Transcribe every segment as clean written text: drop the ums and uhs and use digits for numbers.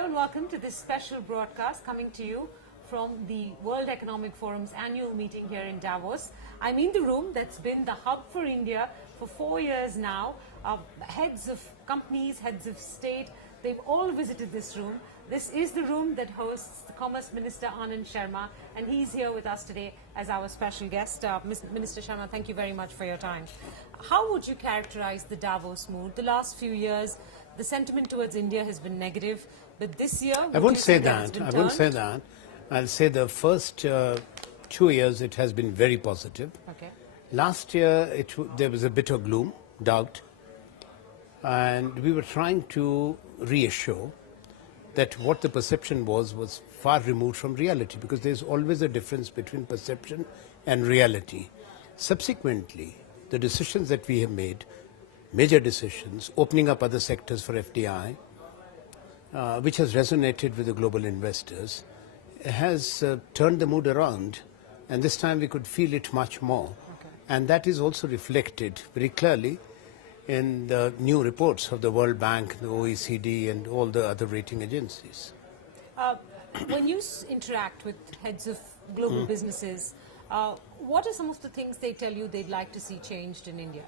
Hello and welcome to this special broadcast coming to you from the World Economic Forum's annual meeting here in Davos. I'm in the room that's been the hub for India for 4 years now. Heads of companies, heads of state, they've all visited this room. This is the room that hosts the Commerce Minister Anand Sharma, and he's here with us today as our special guest. Minister Sharma, thank you very much for your time. How would you characterize the Davos mood? The last few years, the sentiment towards India has been negative, but this year... I won't say that. I won't say that. I'll say the first 2 years it has been very positive. Okay. Last year there was a bit of gloom, doubt, and we were trying to reassure that what the perception was far removed from reality, because there's always a difference between perception and reality. Subsequently, the decisions that we have made, major decisions, opening up other sectors for FDI, which has resonated with the global investors, has turned the mood around, and this time we could feel it much more. Okay. And that is also reflected very clearly in the new reports of the World Bank, the OECD, and all the other rating agencies. When you interact with heads of global businesses, what are some of the things they tell you they'd like to see changed in India?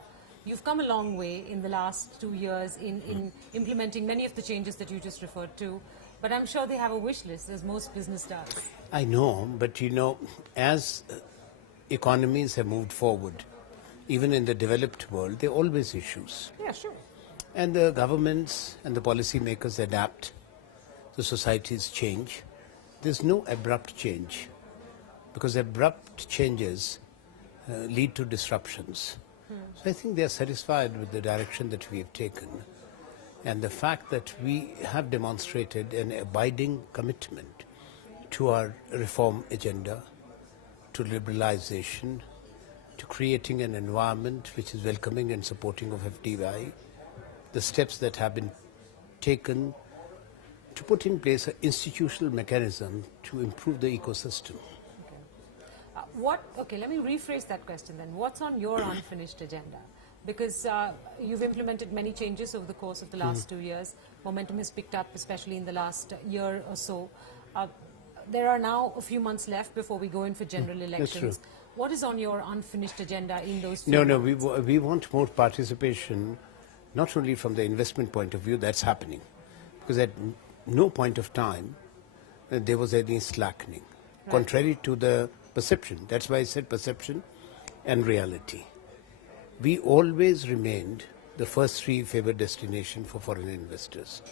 You've come a long way in the last 2 years in implementing many of the changes that you just referred to, but I'm sure they have a wish list, as most business does. I know, but you know, as economies have moved forward, even in the developed world, there are always issues. Yeah, sure. And the governments and the policymakers adapt, the societies change. There's no abrupt change, because abrupt changes lead to disruptions. So I think they are satisfied with the direction that we have taken, and the fact that we have demonstrated an abiding commitment to our reform agenda, to liberalization, to creating an environment which is welcoming and supporting of FDI, the steps that have been taken to put in place an institutional mechanism to improve the ecosystem. Okay, let me rephrase that question then. What's on your unfinished agenda? Because you've implemented many changes over the course of the last 2 years. Momentum has picked up, especially in the last year or so. There are now a few months left before we go in for general elections. That's true. What is on your unfinished agenda in those No, months? we want more participation, not only from the investment point of view, that's happening. Because at no point of time there was any slackening, contrary to the perception. That's why I said perception and reality. We always remained the first 3 favored destination for foreign investors,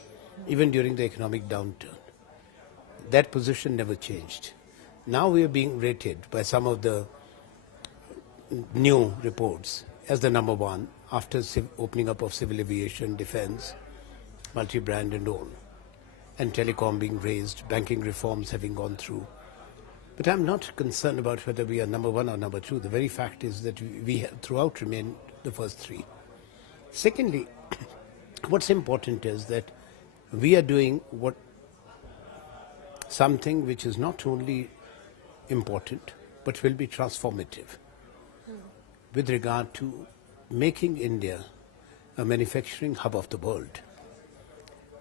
even during the economic downturn. That position never changed. Now we are being rated by some of the new reports as the number 1 after opening up of civil aviation, defense, multi-brand and all, and telecom being raised, banking reforms having gone through. But I'm not concerned about whether we are number 1 or number 2. The very fact is that we have throughout remained the first 3. Secondly, what's important is that we are doing something which is not only important, but will be transformative with regard to making India a manufacturing hub of the world.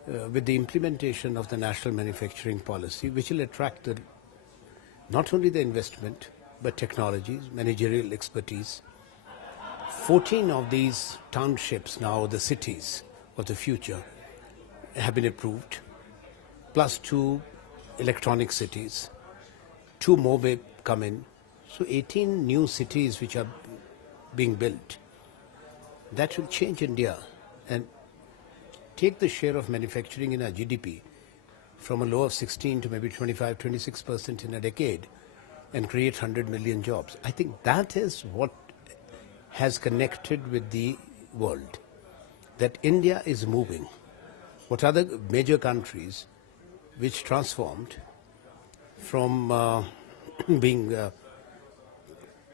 With the implementation of the national manufacturing policy, which will attract not only the investment, but technologies, managerial expertise. 14 of these townships now, the cities of the future, have been approved, plus 2 electronic cities. 2 more may come in. So 18 new cities which are being built. That will change India and take the share of manufacturing in our GDP from a low of 16 to maybe 25-26% in a decade, and create 100 million jobs. I think that is what has connected with the world, that India is moving. What other major countries which transformed from being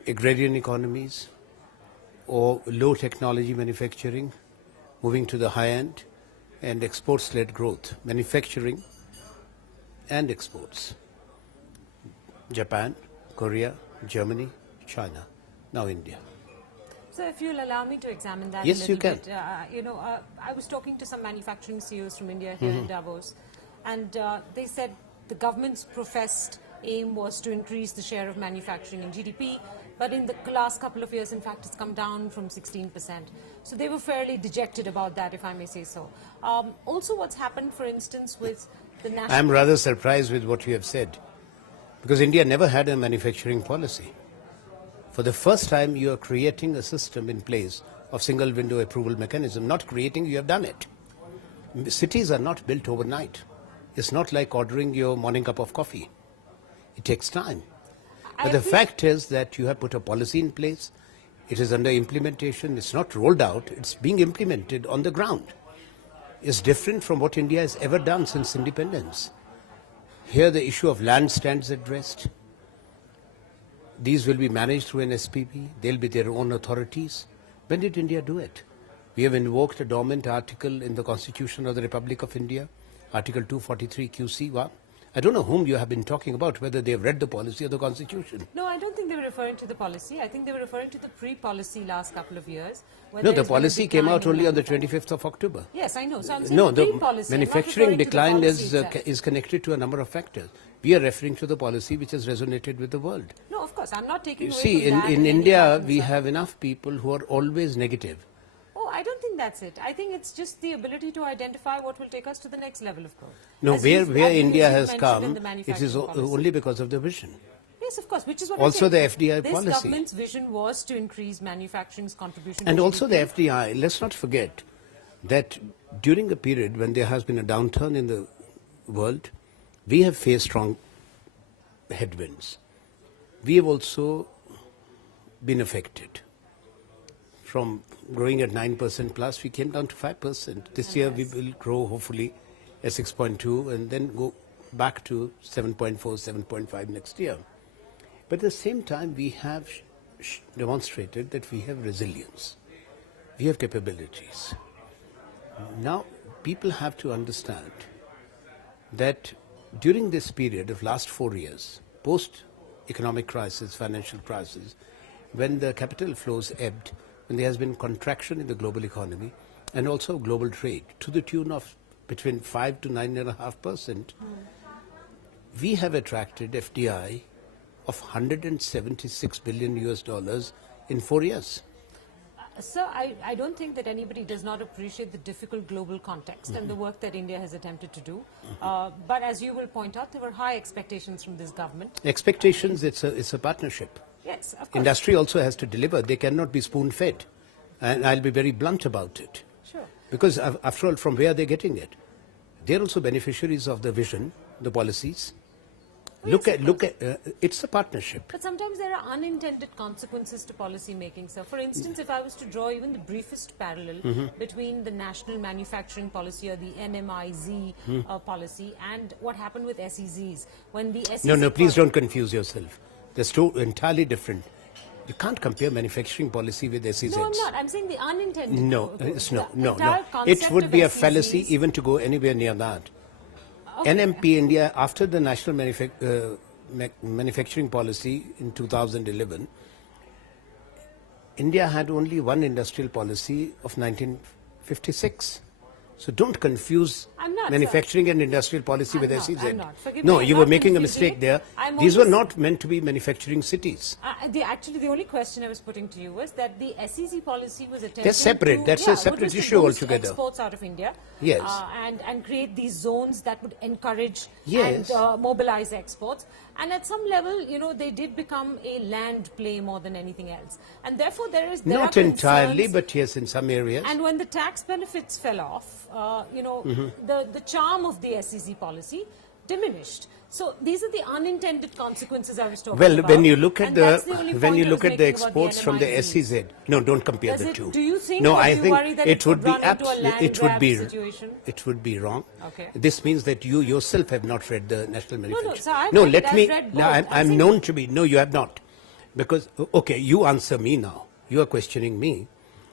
agrarian economies or low technology manufacturing, moving to the high end and exports-led growth, manufacturing and exports. Japan, Korea, Germany, China, now India. So if you'll allow me to examine that yes, a little you can. bit. I was talking to some manufacturing CEOs from India here in Davos. and they said the government's professed aim was to increase the share of manufacturing in GDP, but in the last couple of years, in fact, it's come down from 16%. So they were fairly dejected about that, if I may say so. Also, what's happened, for instance, with the national... I'm rather surprised with what you have said, because India never had a manufacturing policy. For the first time, you are creating a system in place of single window approval mechanism. Not creating, you have done it. Cities are not built overnight. It's not like ordering your morning cup of coffee. It takes time. But the fact is that you have put a policy in place. It is under implementation. It's not rolled out. It's being implemented on the ground. It's different from what India has ever done since independence. Here the issue of land stands at rest. These will be managed through an SPP. They'll be their own authorities. When did India do it? We have invoked a dormant article in the Constitution of the Republic of India, Article 243 QC1. I don't know whom you have been talking about, whether they have read the policy or the Constitution. No, I don't think they were referring to the policy. I think they were referring to the pre-policy last couple of years. No, the policy came out only on the 25th of October. Yes, I know. So I'm saying no, the pre-policy. Manufacturing decline is connected to a number of factors. We are referring to the policy which has resonated with the world. No, of course, I'm not taking away See, from that in India, we have enough people who are always negative. Oh, I don't think that's it. I think it's just the ability to identify what will take us to the next level of growth. No, where India has come, it is only because of the vision. Yes, of course, which is what also I'm saying. the FDI this policy. This government's vision was to increase manufacturing's contribution. And also the FDI. Let's not forget that during a period when there has been a downturn in the world, we have faced strong headwinds. We have also been affected. From growing at 9% plus, we came down to 5%. This year we will grow hopefully at 6.2 and then go back to 7.4, 7.5 next year. But at the same time, we have demonstrated that we have resilience. We have capabilities. Now, people have to understand that during this period of last 4 years, post-economic crisis, financial crisis, when the capital flows ebbed, when there has been contraction in the global economy and also global trade to the tune of between 5 to 9.5%, we have attracted FDI of $176 billion in 4 years. Sir, I don't think that anybody does not appreciate the difficult global context and the work that India has attempted to do. But as you will point out, there were high expectations from this government. Expectations, it's a partnership. Yes, of course. Industry also has to deliver. They cannot be spoon-fed. And I'll be very blunt about it. Sure. Because after all, from where they're getting it? They're also beneficiaries of the vision, the policies. Look at it's a partnership. But sometimes there are unintended consequences to policy making, sir. For instance, if I was to draw even the briefest parallel between the national manufacturing policy or the NMIZ policy and what happened with SEZs, when the SEZ No, please don't confuse yourself. They're two entirely different. You can't compare manufacturing policy with SEZs. No, I'm not. I'm saying the unintended. No. It would be a fallacy even to go anywhere near that. Okay. NMP India, after the national manufacturing policy in 2011, India had only one industrial policy of 1956. So don't confuse manufacturing and industrial policy with SEZ. No, you were making a mistake there. These were not meant to be manufacturing cities. Actually, the only question I was putting to you was that the SEZ policy was attempting They're separate. That's a separate issue altogether. Exports out of India. Yes. And create these zones that would encourage yes. and mobilize exports. And at some level, you know, they did become a land play more than anything else. And therefore, there not entirely, but yes, in some areas. And when the tax benefits fell off, the charm of the SEZ policy diminished. So these are the unintended consequences I was talking about. Well, when you look at the exports from the SEZ, no, don't compare the two. Do you think? No, I think it would be it would be wrong. Okay. This means that you yourself have not read the national manufacturing. No, sir, I'm known to be. No, you have not, because okay, you answer me now. You are questioning me.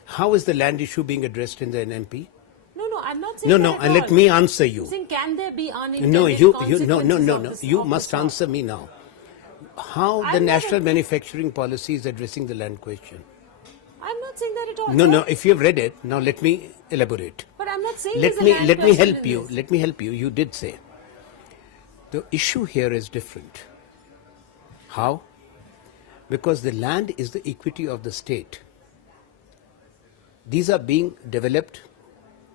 How is the land issue being addressed in the NMP? No, I'm not saying No, and let me answer you. Saying, can there be unintended consequences? You must answer me now. How the national manufacturing policy is addressing the land question? I'm not saying that at all. No, if you've read it, now let me elaborate. But I'm not saying let me help you. Let me help you. You did say The issue here is different. How? Because the land is the equity of the state. These are being developed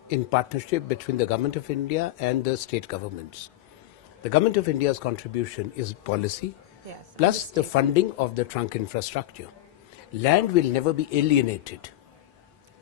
in partnership between the Government of India and the state governments. The Government of India's contribution is policy, plus the funding of the trunk infrastructure. Land will never be alienated.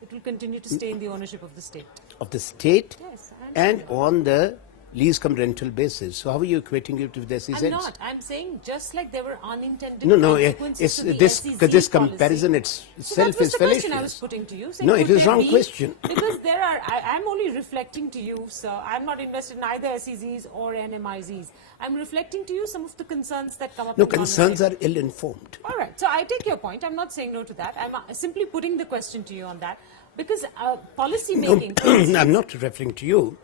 It will continue to stay in the ownership of the state. Of the state, Yes, and on the lease cum rental basis. So how are you equating it with the SEZs? I'm not. I'm saying just like there were unintended it's consequences to the this SEZ comparison policy. itself So that was is the question I was fallacious. putting to you. Saying, No, it could is there wrong be- question. Because there are, I'm only reflecting to you, sir. I'm not invested in either SEZs or NMIZs. I'm reflecting to you some of the concerns that come up. No, in concerns conversation. are ill-informed. All right. So I take your point. I'm not saying no to that. I'm simply putting the question to you on that. Because policy making... I'm not referring to you.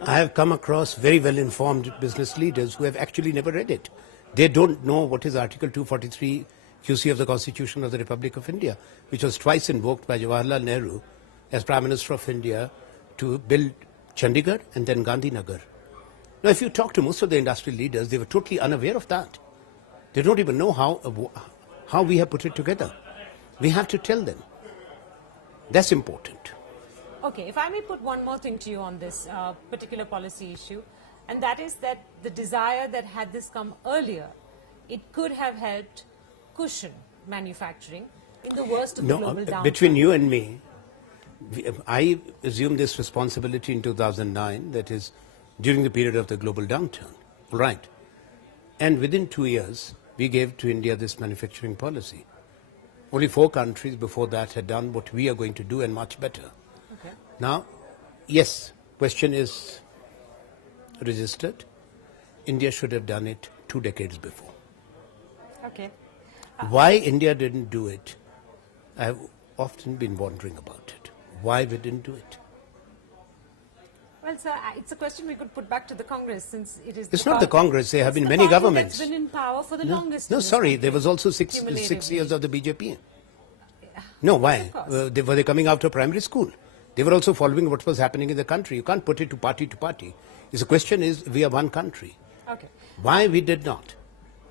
I have come across very well-informed business leaders who have actually never read it. They don't know what is Article 243 QC of the Constitution of the Republic of India, which was twice invoked by Jawaharlal Nehru as Prime Minister of India to build Chandigarh and then Gandhinagar. Now, if you talk to most of the industry leaders, they were totally unaware of that. They don't even know how we have put it together. We have to tell them. That's important. Okay, if I may put one more thing to you on this particular policy issue, and that is that the desire that had this come earlier, it could have helped cushion manufacturing in the worst of the global downturn. Between you and me, I assumed this responsibility in 2009, that is, during the period of the global downturn. Right. And within 2 years, we gave to India this manufacturing policy. Only 4 countries before that had done what we are going to do and much better. Okay. Now, yes, question is registered. India should have done it 2 decades before. Okay. Why India didn't do it, I have often been wondering about it. Why we didn't do it. Well, sir, it's a question we could put back to the Congress, since it is... It's not the Congress. There have been many governments. It's been in power for the longest. No, sorry. There was also 6 years of the BJP. No, why? Were they coming out of primary school? They were also following what was happening in the country. You can't put it to party to party. The question is, we are one country. Okay. Why we did not?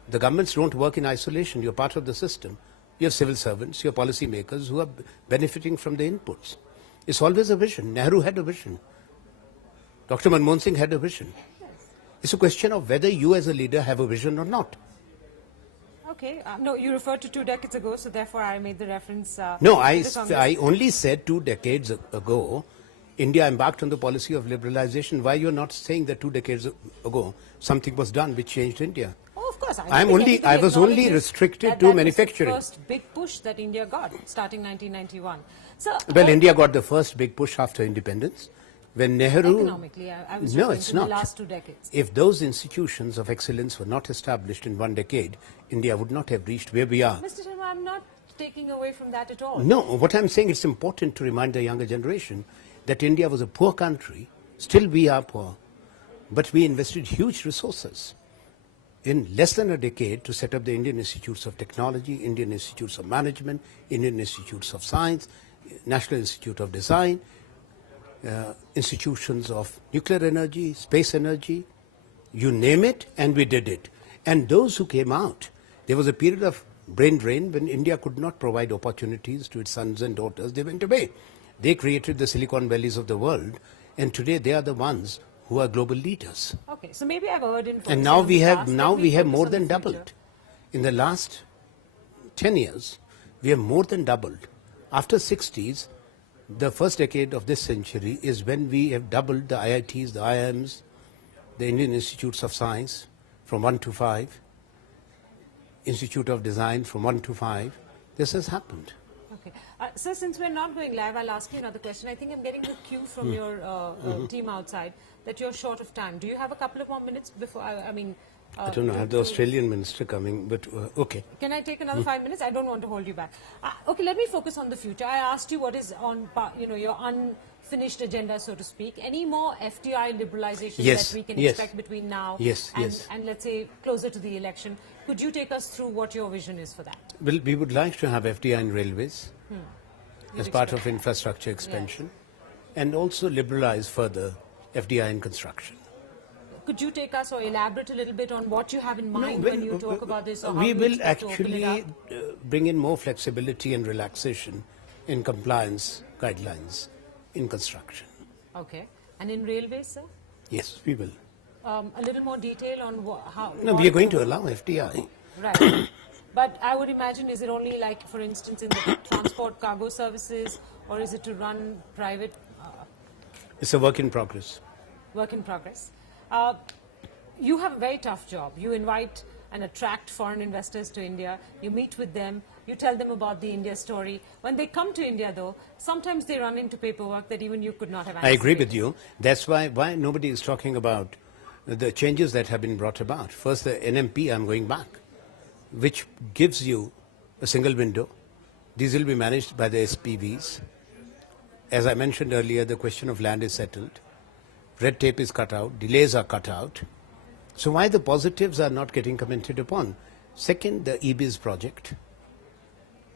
The governments don't work in isolation. You're part of the system. You have civil servants, you have policy makers who are benefiting from the inputs. It's always a vision. Nehru had a vision. Dr. Manmohan Singh had a vision. Yes. It's a question of whether you as a leader have a vision or not. Okay. No, you referred to 2 decades ago, so therefore I made the reference. No, to the Congress. I only said 2 decades ago, India embarked on the policy of liberalization. Why you're not saying that 2 decades ago something was done which changed India? Oh, of course. I was only restricted to manufacturing. That was the first big push that India got, starting 1991. So, Well, India got the first big push after independence. When Nehru... Economically, I was No, referring it's to not. the last 2 decades. If those institutions of excellence were not established in 1 decade, India would not have reached where we are. Mr. Sharma, I'm not taking away from that at all. No, what I'm saying, it's important to remind the younger generation that India was a poor country. Still we are poor. But we invested huge resources in less than a decade to set up the Indian Institutes of Technology, Indian Institutes of Management, Indian Institutes of Science, National Institute of Design, institutions of nuclear energy, space energy, you name it, and we did it. And those who came out, there was a period of brain drain when India could not provide opportunities to its sons and daughters. They went away. They created the Silicon Valleys of the world, and today they are the ones who are global leaders. Okay, so maybe I've heard information. And now we have focus more on than the future. doubled. In the last 10 years, we have more than doubled. After 60s, the first decade of this century is when we have doubled the IITs, the IIMs, the Indian Institutes of Science from 1 to 5, Institute of Design from 1 to 5. This has happened. Okay. Sir, since we're not going live, I'll ask you another question. I think I'm getting a cue from your team outside that you're short of time. Do you have a couple of more minutes before, I don't know, I have the Australian minister coming, but okay. Can I take another 5 minutes? I don't want to hold you back. Okay, let me focus on the future. I asked you what is on, your unfinished agenda, so to speak. Any more FDI liberalization that we can expect between now and let's say closer to the election? Could you take us through what your vision is for that? Well, we would like to have FDI in railways as part of infrastructure expansion, and also liberalize further FDI in construction. could you take us or elaborate a little bit on what you have in mind when you talk about this? Or how we you will expect to open it actually up? bring in more flexibility and relaxation in compliance guidelines in construction. Okay. And in railways, sir? Yes, we will. A little more detail on how... No, we are going to allow FDI. Right. But I would imagine, is it only like, for instance, in the transport cargo services, or is it to run private... It's a work in progress. Work in progress. You have a very tough job. You invite and attract foreign investors to India. You meet with them. You tell them about the India story. When they come to India, though, sometimes they run into paperwork that even you could not have anticipated. I agree with you. That's why nobody is talking about the changes that have been brought about. First, the NMP, I'm going back, which gives you a single window. These will be managed by the SPVs. As I mentioned earlier, the question of land is settled. Red tape is cut out. Delays are cut out. So why the positives are not getting commented upon? Second, the EBIS project,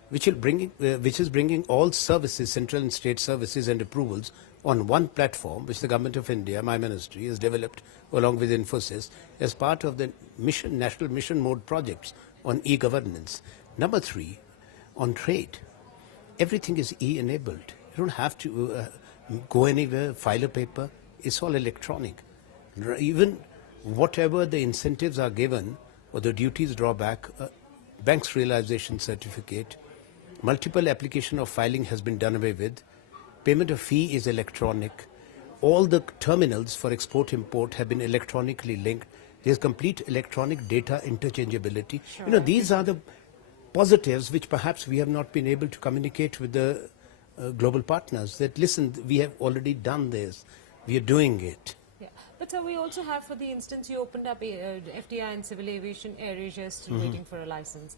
which is bringing all services, central and state services and approvals on one platform, which the Government of India, my ministry, has developed along with Infosys as part of the national mission mode projects on e-governance. Number 3, on trade, everything is e-enabled. You don't have to go anywhere, file a paper. It's all electronic. Even whatever the incentives are given or the duties drawback, bank's realization certificate, multiple application of filing has been done away with. Payment of fee is electronic. All the terminals for export-import have been electronically linked. There's complete electronic data interchangeability. Sure. You know, these are the positives which perhaps we have not been able to communicate with the global partners. That listen, we have already done this. We are doing it. Yeah. But we also have, for the instance, you opened up FDI and civil aviation. AirAsia is still waiting for a license.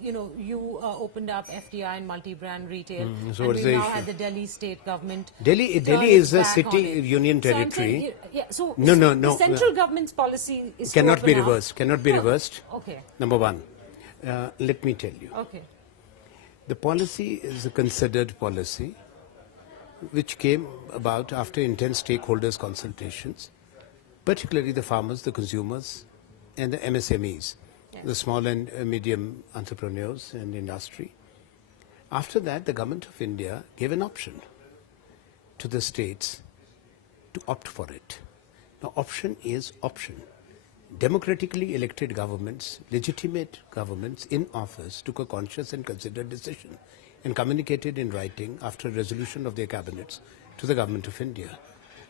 You opened up FDI and multi-brand retail. So and we now had the Delhi state government. Delhi is a city union territory. So No. The central government's policy is cannot be reversed. Cannot be reversed. Okay. Number 1, let me tell you. Okay. The policy is a considered policy which came about after intense stakeholders consultations, particularly the farmers, the consumers, and the MSMEs, the small and medium entrepreneurs and industry. After that, the Government of India gave an option to the states to opt for it. Now, option is option. Democratically elected governments, legitimate governments in office took a conscious and considered decision and communicated in writing after resolution of their cabinets to the Government of India.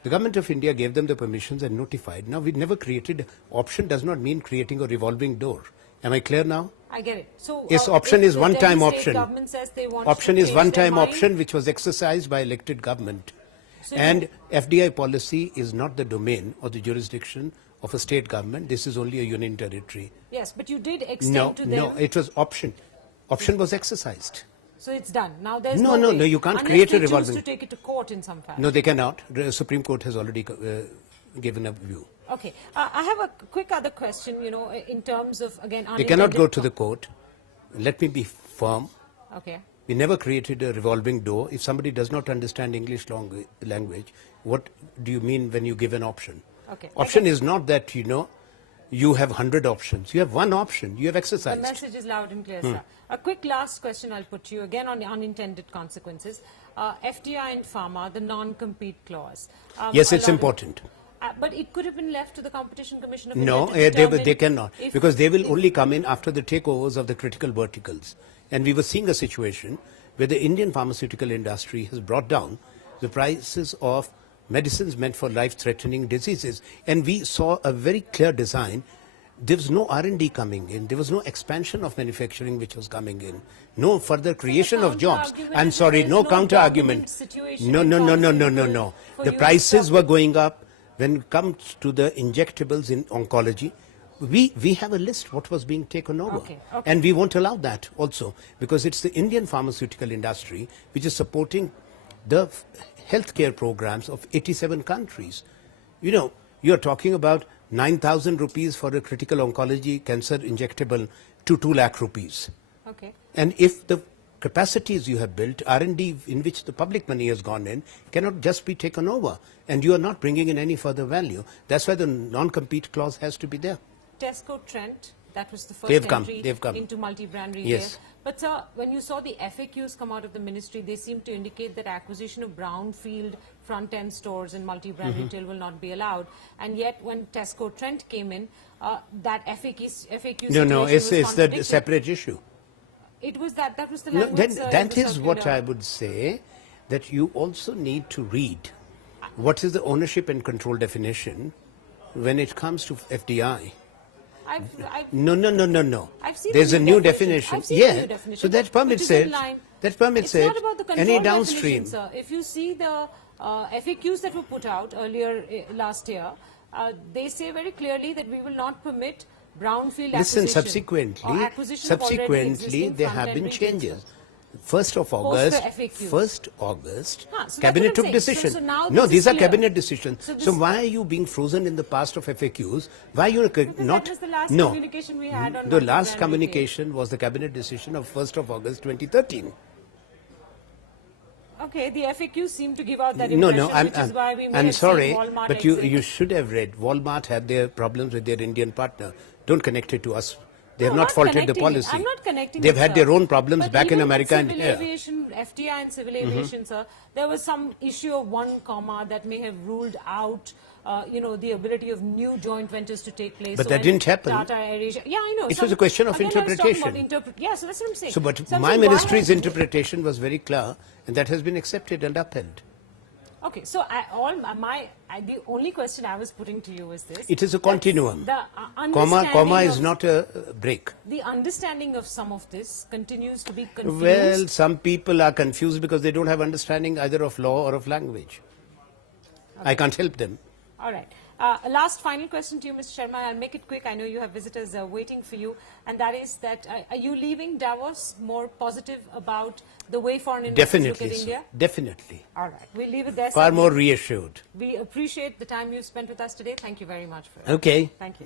The Government of India gave them the permissions and notified. Now, we never created, option does not mean creating a revolving door. Am I clear now? I get it. So, yes, option is one-time option. Option is one-time option which was exercised by elected government. So and FDI policy is not the domain or the jurisdiction of a state government. This is only a union territory. Yes, but you did extend to them. No, it was option. Option was exercised. So it's done. Now there's no way. You can't create a revolving. Unless they choose to take it to court in some fashion. No, they cannot. The Supreme Court has already given a view. Okay. I have a quick other question, in terms of, again, they cannot go to the court. Let me be firm. Okay. We never created a revolving door. If somebody does not understand English language, what do you mean when you give an option? Okay. Option is not that, you have 100 options. You have one option. You have exercised. The message is loud and clear, sir. A quick last question I'll put to you, again on the unintended consequences. FDI and pharma, the non-compete clause. Yes, it's important. But it could have been left to the Competition Commission of No, they cannot. Because they will only come in after the takeovers of the critical verticals. And we were seeing a situation where the Indian pharmaceutical industry has brought down the prices of medicines meant for life-threatening diseases. And we saw a very clear design. There was no R&D coming in. There was no expansion of manufacturing which was coming in. No further creation of jobs. I'm sorry, no counter-argument. No. The prices were going up. When it comes to the injectables in oncology, we have a list what was being taken over. Okay. And we won't allow that also because it's the Indian pharmaceutical industry which is supporting the healthcare programs of 87 countries. You're talking about 9,000 rupees for a critical oncology cancer injectable to 2 lakh rupees. Okay. And if the capacities you have built, R&D in which the public money has gone in, cannot just be taken over. And you are not bringing in any further value. That's why the non-compete clause has to be there. Tesco Trent, that was the first entry they've come into multi-brand retail. Yes. But sir, when you saw the FAQs come out of the ministry, they seem to indicate that acquisition of brownfield front-end stores in multi-brand retail will not be allowed. And yet, when Tesco Trent came in, that FAQ situation it's was the separate issue. It was that was the No, language. that is what I would say, that you also need to read what is the ownership and control definition when it comes to FDI. No. I've seen There's the a new new definition. definition. So that permit says, It's not about the control any downstream. definition, sir. If you see the FAQs that were put out earlier last year, they say very clearly that we will not permit brownfield acquisition. Listen, subsequently there have been changes. 1st of August, so Cabinet took saying. decision. So now No, this these is are clear. Cabinet decisions. So why are you being frozen in the past of FAQs? Why are you not... That was the last communication we had on the last multi-brand communication was the Cabinet decision of 1st of August 2013. Okay, the FAQs seem to give out that impression, which is why we may I'm have sorry, seen Walmart but exit. you should have read. Walmart had their problems with their Indian partner. Don't connect it to us. They have not faulted the policy. I'm not connecting They've it, had sir. their own problems But back in even America with and civil here. aviation, FDI and civil aviation, sir, there was some issue of 1 comma that may have ruled out, the ability of new joint ventures to take place. But so that when didn't happen. Tata AirAsia, yeah, I know. It was a question of again, I was talking about interpretation. yeah, so that's what I'm saying. So, but I'm my saying, why ministry's has- interpretation was very clear, and that has been accepted and upheld. Okay, so the only question I was putting to you is this. It is a continuum. The Comma is not a break. The understanding of some of this continues to be confused. Well, some people are confused because they don't have understanding either of law or of language. Okay. I can't help them. All right. A last final question to you, Mr. Sharma. I'll make it quick. I know you have visitors waiting for you. And that is that, are you leaving Davos more positive about the way foreign investors look at India? Definitely. All right. We'll leave it there. Far more reassured. We appreciate the time you've spent with us today. Thank you very much for it. Okay. Thank you.